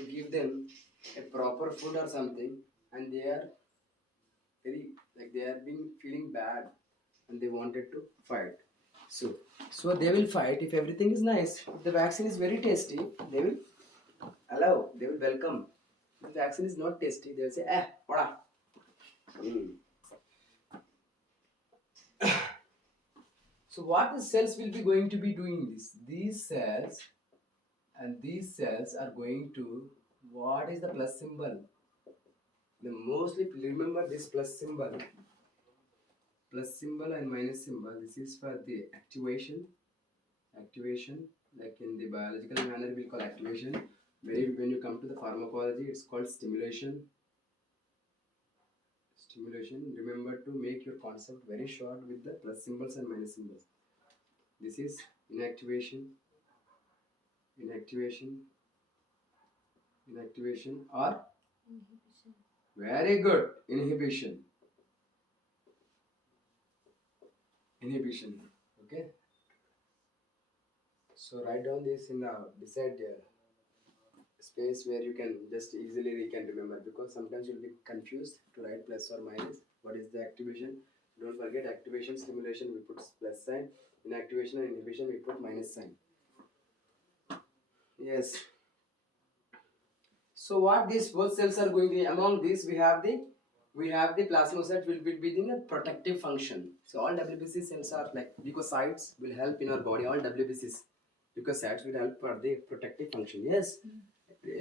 to give them a proper food or something, and they are very like they are being feeling bad and they wanted to fight. So, so they will fight if everything is nice. If the vaccine is very tasty, they will allow, they will welcome. If the vaccine is not tasty, they will say, eh, pada. Hmm. So what the cells will be going to be doing this? These cells and these cells are going to, what is the plus symbol? The mostly remember this plus symbol and minus symbol. This is for the activation, like in the biological manner we'll call activation. When you come to the pharmacology, it's called stimulation. Remember to make your concept very short with the plus symbols and minus symbols. This is inactivation, inactivation, inactivation, or very good, inhibition. Okay, so write down this in the beside space where you can just easily remember, because sometimes you'll be confused to write plus or minus. What is the activation? Don't forget, activation, stimulation we put plus sign, in activation and inhibition we put minus sign. Yes. So what these both cells are going to, among these we have the plasmocytes will be within a protective function. So all WBC cells are like leukocytes will help in our body. All WBCs leukocytes will help for the protective function. Yes.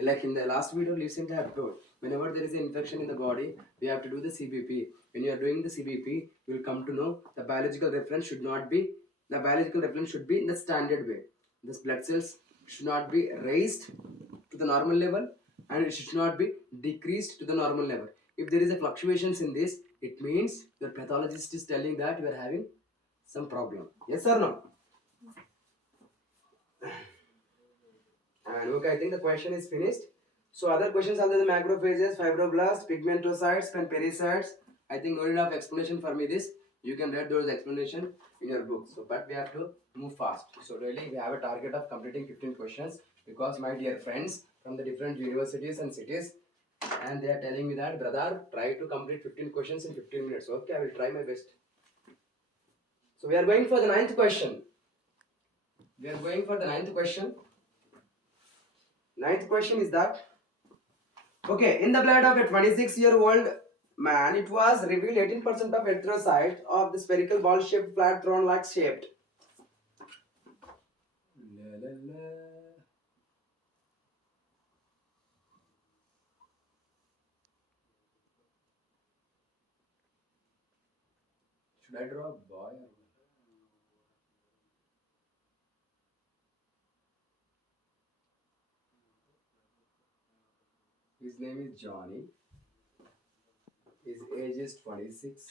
Like in the last video recently I have told, whenever there is an infection in the body, we have to do the CBP. When you are doing the CBP, you will come to know the biological reference should not be, the biological reference should be in the standard way. This blood cells should not be raised to the normal level and it should not be decreased to the normal level. If there is a fluctuations in this, it means the pathologist is telling that you are having some problem. Yes or no? And okay, I think the question is finished. So other questions are the macrophages, fibroblasts, pigmentocytes, and pericytes. I think no need of explanation for me this. You can read those explanation in your book. So, but we have to move fast. So really, we have a target of completing 15 questions, because my dear friends from the different universities and cities, and they are telling me that, brother, try to complete 15 questions in 15 minutes. Okay, I will try my best. So we are going for the ninth question. We are going for the ninth question. Ninth question is that, okay, in the blood of a 26-year-old man, it was revealed 18% of erythrocytes of the spherical ball-shaped, flat throne-like shaped. La, la, la. Should I draw a boy or what? His name is Johnny. His age is 26.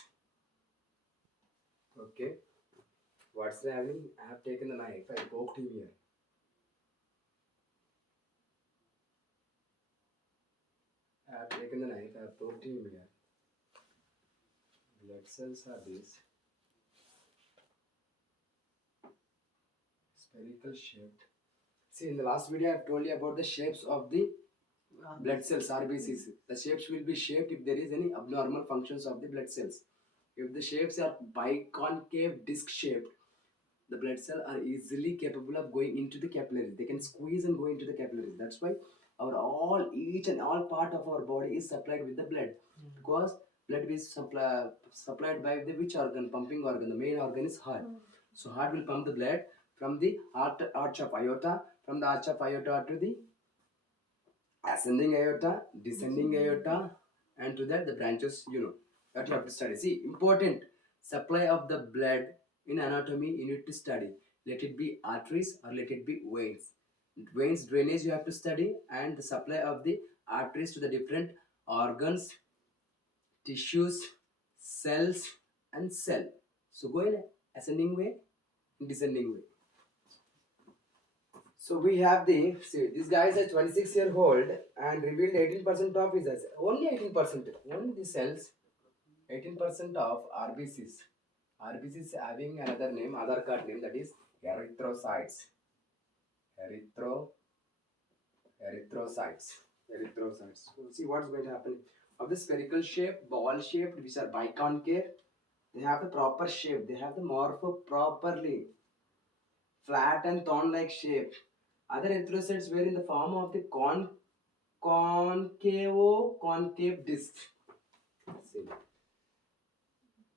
Okay. What's happening? I have taken the knife. I poked him here. I have taken the knife. I have poked him here. Blood cells are these. Spherical shaped. See, in the last video, I have told you about the shapes of the blood cells, RBCs. The shapes will be shaped if there is any abnormal functions of the blood cells. If the shapes are biconcave disc shaped, the blood cells are easily capable of going into the capillaries. They can squeeze and go into the capillaries. That's why each and all part of our body is supplied with the blood. Because blood is supplied by the which organ? Pumping organ. The main organ is heart. So heart will pump the blood from the arch of aorta, from the arch of aorta to the ascending aorta, descending aorta, and to that the branches, that you have to study. See, important supply of the blood in anatomy you need to study. Let it be arteries or let it be veins. Veins drainage you have to study, and the supply of the arteries to the different organs, tissues, cells, and cell. So go in ascending way, descending way. So we have see, this guy is a 26-year-old and revealed 18% of his cells. Only 18%. Only the cells, 18% of RBCs. RBCs having another name, Aadhaar card name, that is erythrocytes. Erythrocytes. erythrocytes. So see what's going to happen. Of the spherical shape, ball shaped, which are biconcave, they have the proper shape. They have the morpho properly, flat and thorn-like shape. Other erythrocytes were in the form of the concave disc. See.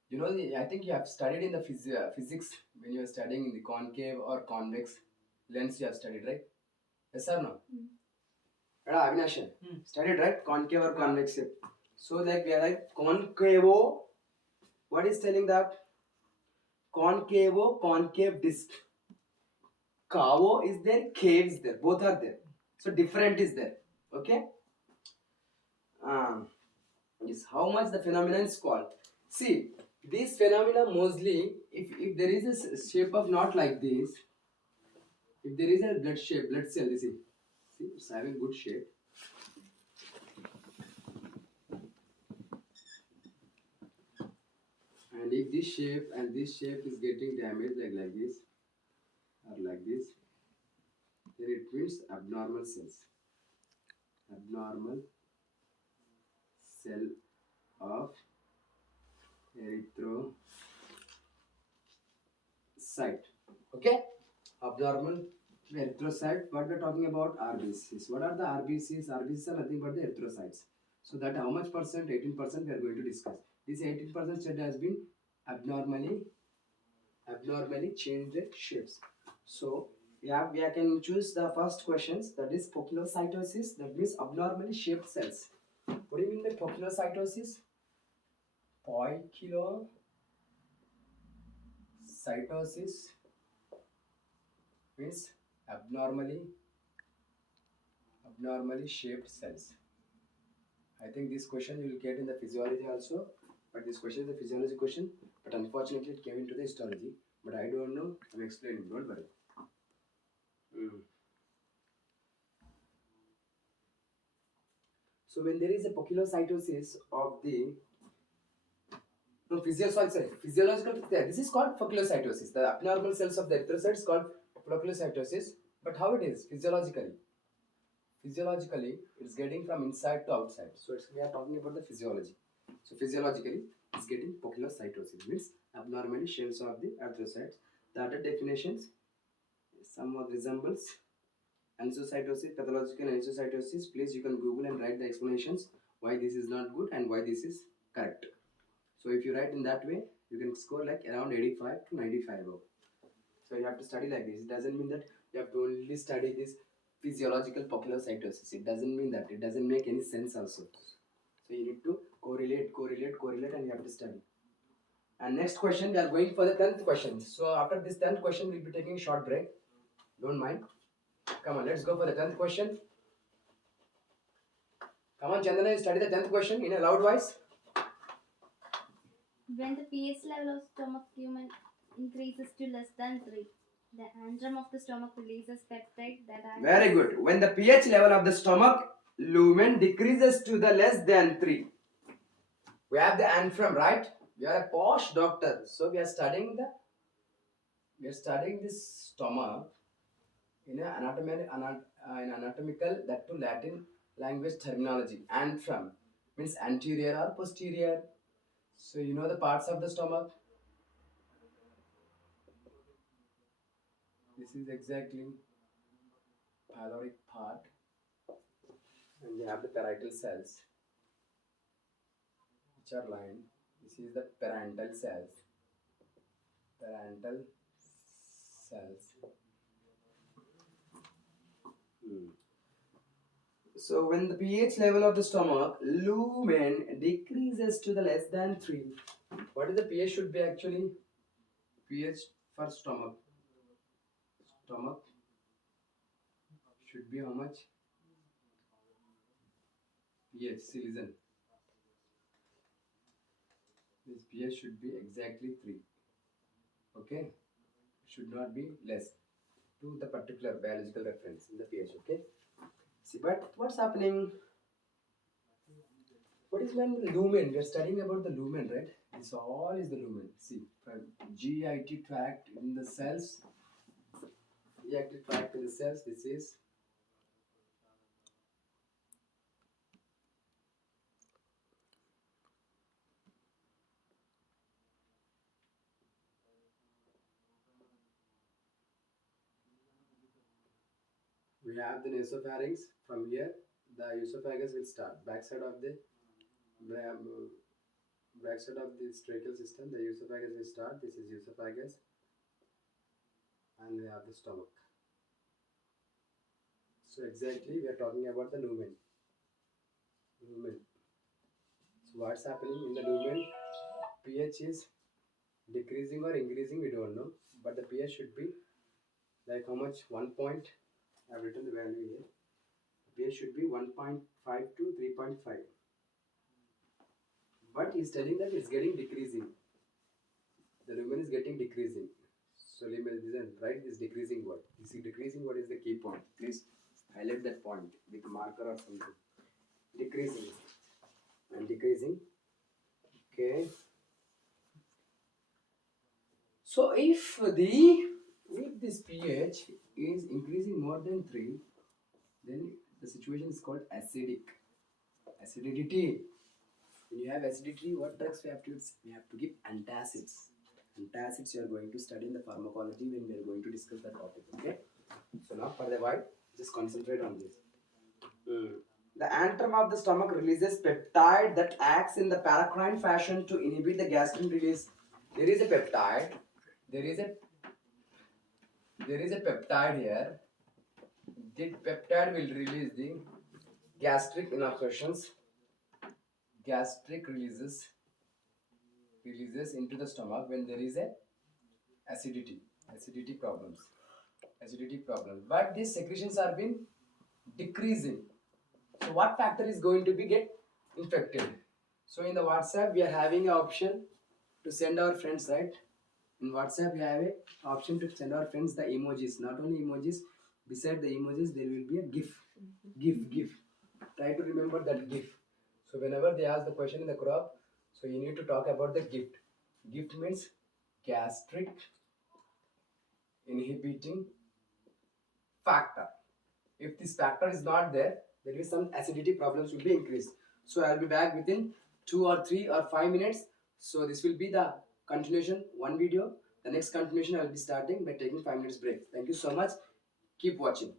You know, I think you have studied in the physics when you are studying in the concave or convex lens. You have studied, right? Yes or no? Avinash, studied, right? Concave or convex shape. So like we are like concavo. What is telling that? Concave disc. Cavo is there, cave is there. Both are there. So different is there. Okay. Is how much the phenomenon is called. See, these phenomena mostly, if there is a shape of not like this, if there is a blood cell, this is, see, it's having good shape. And if this shape and this shape is getting damaged like this or like this, then it means abnormal cells. Abnormal cell of erythrocyte. Okay? Abnormal erythrocyte. What we are talking about? RBCs. What are the RBCs? RBCs are nothing but the erythrocytes. So that how much percent? 18% we are going to discuss. This 18% set has been abnormally changed the shapes. So we can choose the first questions, that is poikilocytosis, that means abnormally shaped cells. What do you mean by poikilocytosis? Poikilocytosis means abnormally shaped cells. I think this question you will get in the physiology also, but this question is a physiology question, but unfortunately it came into the histology, but I don't know, I'm explaining, don't worry. So when there is a poikilocytosis of the physiological, this is called poikilocytosis. The abnormal cells of the erythrocyte is called poikilocytosis. But how it is physiologically? Physiologically, it's getting from inside to outside. So we are talking about the physiology. So physiologically, it's getting poikilocytosis, means abnormally shells of the erythrocytes. The other definitions somewhat resembles anisocytosis, pathological anisocytosis. Please, you can Google and write the explanations why this is not good and why this is correct. So if you write in that way, you can score like around 85 to 95. So you have to study like this. It doesn't mean that you have to only study this physiological poikilocytosis. It doesn't mean that. It doesn't make any sense also. So you need to correlate, and you have to study. And next question, we are going for the 10th question. So after this 10th question, we'll be taking a short break. Don't mind. Come on, let's go for the 10th question. Come on, Chandana, study the 10th question in a loud voice. When the pH level of stomach lumen increases to less than 3, the antrum of the stomach releases peptide that acts. Very good. When the pH level of the stomach lumen decreases to the less than 3, we have the antrum, right? We are a posh doctor, so we are studying this stomach in anatomical, that to Latin language terminology. Antrum means anterior or posterior. So you know the parts of the stomach. This is exactly pyloric part, and we have the parietal cells which are lined. This is the parental cells. So when the pH level of the stomach lumen decreases to the less than 3, what is the pH should be actually? pH for stomach. Stomach should be how much? pH, see, listen. This pH should be exactly 3. Okay? Should not be less to the particular biological reference in the pH. Okay? See, but what's happening? What is when lumen? We are studying about the lumen, right? This all is the lumen. See, GIT tract in the cells. GIT tract in the cells. This is We have the nasopharynx. From here, the esophagus will start. Backside of the backside of the tracheal system, the esophagus will start. This is esophagus, and we have the stomach. So exactly, we are talking about the lumen. Lumen. So what's happening in the lumen? pH is decreasing or increasing, we don't know, but the pH should be like how much? 1 point. I've written the value here. pH should be 1.5 to 3.5. But he's telling that it's getting decreasing. The lumen is getting decreasing. So listen, write this decreasing word. You see, decreasing word is the key point. Please highlight that point with a marker or something. Decreasing and decreasing. Okay. So if this pH is increasing more than 3, then the situation is called acidic. Acidity. When you have acidity, what drugs we have to use? We have to give antacids. Antacids you are going to study in the pharmacology when we are going to discuss that topic. Okay. So now for the while, just concentrate on this. The antrum of the stomach releases peptide that acts in the paracrine fashion to inhibit the gastrin release. There is a peptide. There is a peptide here. That peptide will release the gastric innervations. Gastric releases into the stomach when there is a acidity problems. But these secretions are been decreasing. So what factor is going to be get infected? So in the WhatsApp we are having an option to send our friends, right? In WhatsApp we have an option to send our friends the emojis. Not only emojis, beside the emojis there will be a GIF. GIF. Try to remember that GIF. So whenever they ask the question in the crop, so you need to talk about the GIFT. GIFT means gastric inhibiting factor. If this factor is not there, there is some acidity problems will be increased. So I'll be back within 2 or 3 or 5 minutes. So this will be the continuation, one video. The next continuation I'll be starting by taking 5 minutes break. Thank you so much. Keep watching.